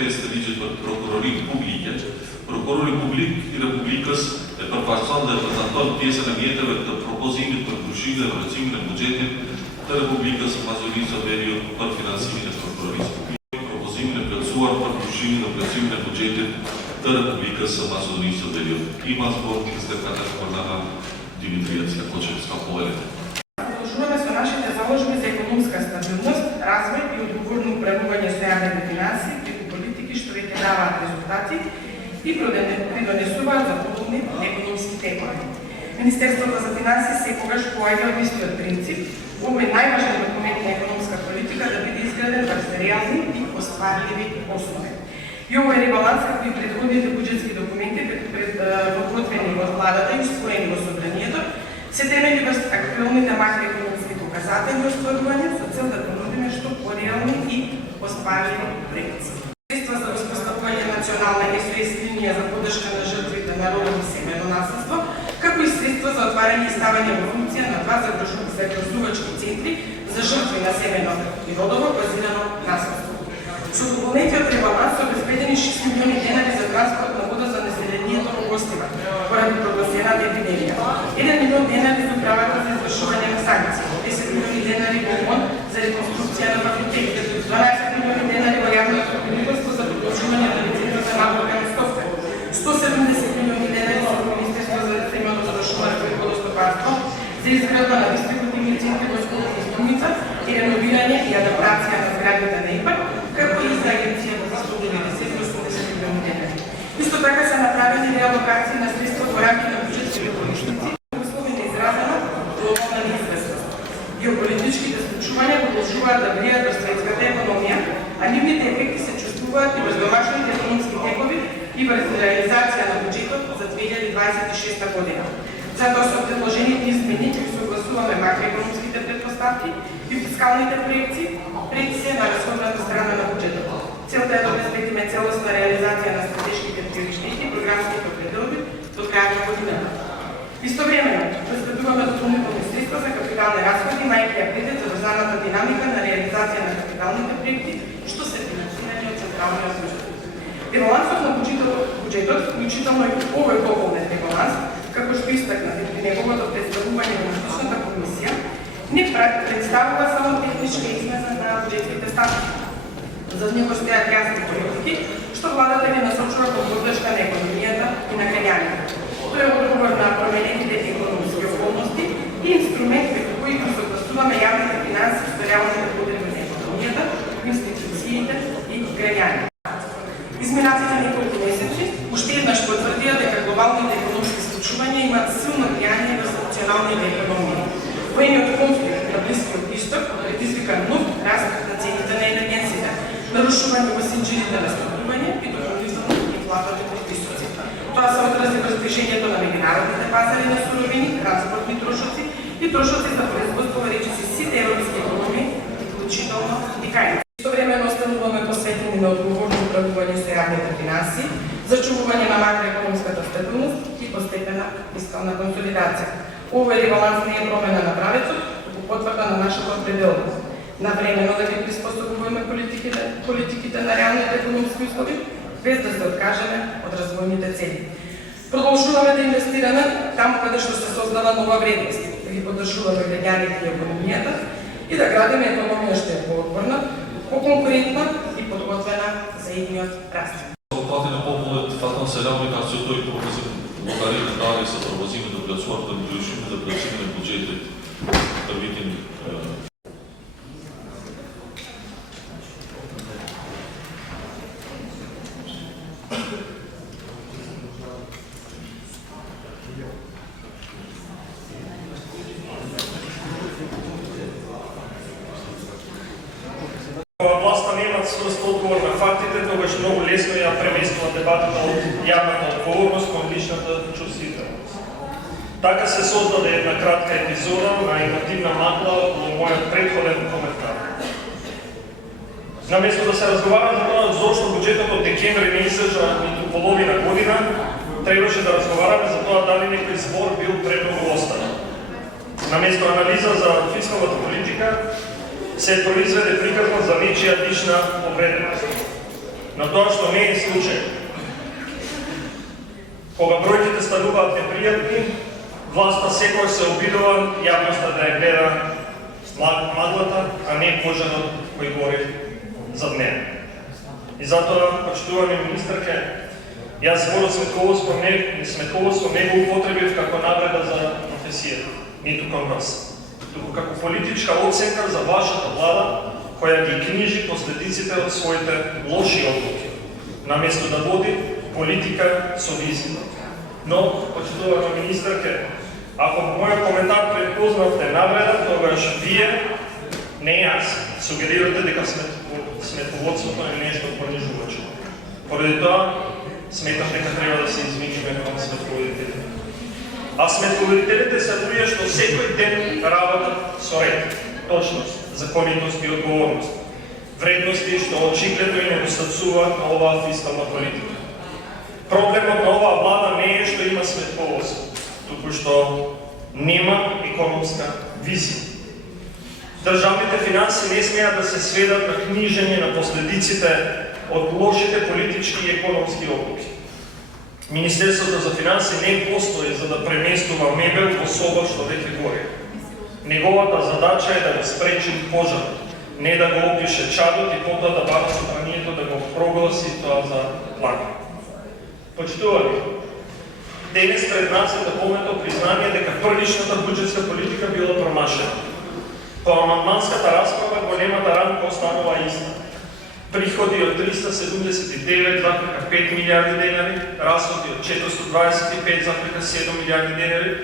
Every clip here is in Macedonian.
представителите прокурори публике, прокурори публик и републикас е предпоставка да репрезентант пиеса на миетеве да пропози името прекрушивне на рецимне бюджети да република се мазори за период пар финансивните прокурори пропозивне прецувар прекрушивне на рецимне бюджети да република се мазори за период. Има збор министерката Гордана Димитријевска Кочевска повелете. Продолжуваме со нашите заложби за економска стабилност, развој и одговорно управување со јавните финансии преку политики што веќе даваат резултати и придонесуваат за подобни економски текови. Министерството за финансии секогаш поаѓа од истиот принцип, овој најважен документ на економска политика да биде изграден врз реални и остварливи основи. И овој ребаланс, како и претходните буџетски документи подготвени од владата и усвоени во собранието, се темели врз актуелните макроекономски показатели остварување со цел да понудиме што пореални и остварливи проекти. Средства за воспоставување национална СОС линија за поддршка на жртвите на родово семејно наследство, како и средства за отварање и ставање во функција на 2 загрижувачки центри за жртви на семејно и родово базирано наследство. Со дополнетиот ребаланс се обезбедени 6 милиони денари за транспорт на вода за населението во гостива, поради прогласената епидемија. 1 милион денари за управата за извршување на санкции, 10 милиони денари во МОН за реконструкција на факултетите, 12 милиони денари во јавното правителство за продолжување на лицензија за набавка на софтвер, 170 милиони денари за Министерство за земјоно задушување и водостопарство, за изградба на дистрибутивни центри во Скопје и Струница и реновирање и адаптација на зградите на ИПАР, како и за агенцијата за 190 милиони денари. Исто така се направени реалокации на средства во рамки на буџетските политики, услови на изразена глобална неизвестност. Геополитичките случувања продолжуваат да влијаат врз светската економија, а нивните ефекти се чувствуваат и врз домашните економски текови и врз реализација на буџетот за 2026 година. Затоа со предложените измени ќе согласуваме макроекономските предпоставки и фискалните проекции пред се на расходната страна на буџетот. Целта е да обезбедиме целосна реализација на стратешките приоритети и програмските определби до крај на годината. Истовремено, обезбедуваме дополнителни средства за капитални расходи, имајќи ја предвид забрзаната динамика на реализација на капиталните проекти, што се финансирани од централниот бюџет. Ребалансот на буџетот, вклучително и овој дополнет ребаланс, како што истакнати при неговото представување во Штучната комисија, не представува само техничка измена на буџетските ставки. За него стојат јасни политики, што владата ги насочува кон поддршка на економијата и на граѓаните. Тој е одговор на променетите економски околности и инструмент преку кој ги согласуваме јавните финансии со реалните потреби на економијата, институциите и граѓаните. Изминатите неколку месеци уште еднаш потврдија дека глобалните економски случувања имаат силно влијание врз националните економии. Воениот конфликт на Блискиот Исток предизвика нов раст на цените на енергенците, нарушување во синџирите на снабдување и дополнително инфлаторните висоци. Тоа се одрази врз движењето на меѓународните пазари на суровини, транспортни трошоци и трошоци за производство во речиси сите европски економии, вклучително и крајни. Истовремено остануваме посветени на одговорно управување со јавните финансии, зачувување на макроекономската стабилност и постепена фискална консолидација. Овој ребаланс не е промена на правецот, туку потврда на нашата определеност. Навремено да ги приспособуваме политиките на реалните економски услови, без да се откажеме од развојните цели. Продолжуваме да инвестираме таму каде што се создава нова вредност, да ги поддржуваме граѓаните и економијата и да градиме економија што е поотпорна, поконкурентна и подготвена за идниот раст. Оплатена помолет фатан се реалникацијата и провозим Българија дали се провозиме да працуваат да решиме да працуваме буџетот да видим Власта немаат чврст одговор на фактите, тогаш многу лесно ја преместува дебатата од јавната одговорност кон личната чувствителност. Така се создаде една кратка епизода на емотивна макла во мојот претходен коментар. Наместо да се разговара за тоа зошто буџетот од декември не издржа ниту половина година, требаше да разговараме за тоа дали некој збор бил премногу оставен. Наместо анализа за фискалната политика, се произведе приказна за нечија лична повреденост. Но тоа што не е случај. Кога бројките стануваат непријатни, власта секој се обидува јавноста да ја гледа маглата, а не пожарот кој гори зад неа. И затоа, почитувани министерке, јас зборот сметковоство не го употребив како навреда за професијата, ниту кон вас, туку како политичка оценка за вашата влада, која ги книжи последиците од своите лоши одлуки, наместо да води политика со визија. Но, почитувана министерке, ако во мојот коментар предпознавте навреда, тогаш вие, не јас, сугерирате дека сметководството е нешто понижувачко. Поради тоа, сметам дека треба да се извиниме кон сметководителите. А сметководителите се луѓе што секој ден работат со ред, точност, законитост и одговорност. Вредности што очигледно и недостатсуваат на оваа фискална политика. Проблемот на оваа влада не е што има сметководство, туку што нема економска визија. Државните финанси не смеат да се сведат на книжење на последиците од лошите политички и економски одлуки. Министерството за финанси не постои за да преместува мебел во соба што веќе гори. Неговата задача е да го спречи пожарот, не да го опише чадот и потоа да бара собранието да го прогласи тоа за план. Почитувани, денес пред нас е такомето признание дека првичната буџетска политика била промашена. По амандманската расправа големата рамка останува иста. Приходи од 379,5 милиарди денари, расходи од 425,7 милиарди денари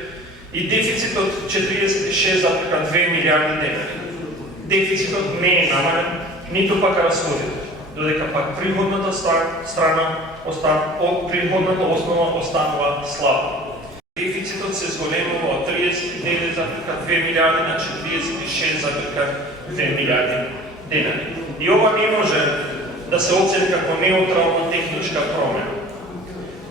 и дефицит од 46,2 милиарди денари. Дефицитот не е намален, ниту пак расходите, додека пак приходната основа останува слаба. Дефицитот се зголемува од 39,2 милиарди на 46,2 милиарди денари. И ова не може да се оцени како неутрална техничка промена.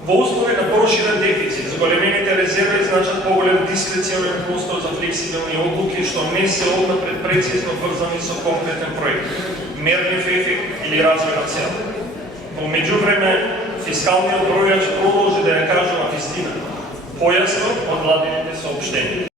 Во услови на проширен дефицит, зголемените резерви значат поголем дискреционен простор за флексибилни одлуки што не се однапред прецизно врзани со конкретен проект, мерлив ефект или развојна цел. Во меѓувреме, фискалниот бројач продолжи да ја кажува вистина, појасно од владините соопштенија.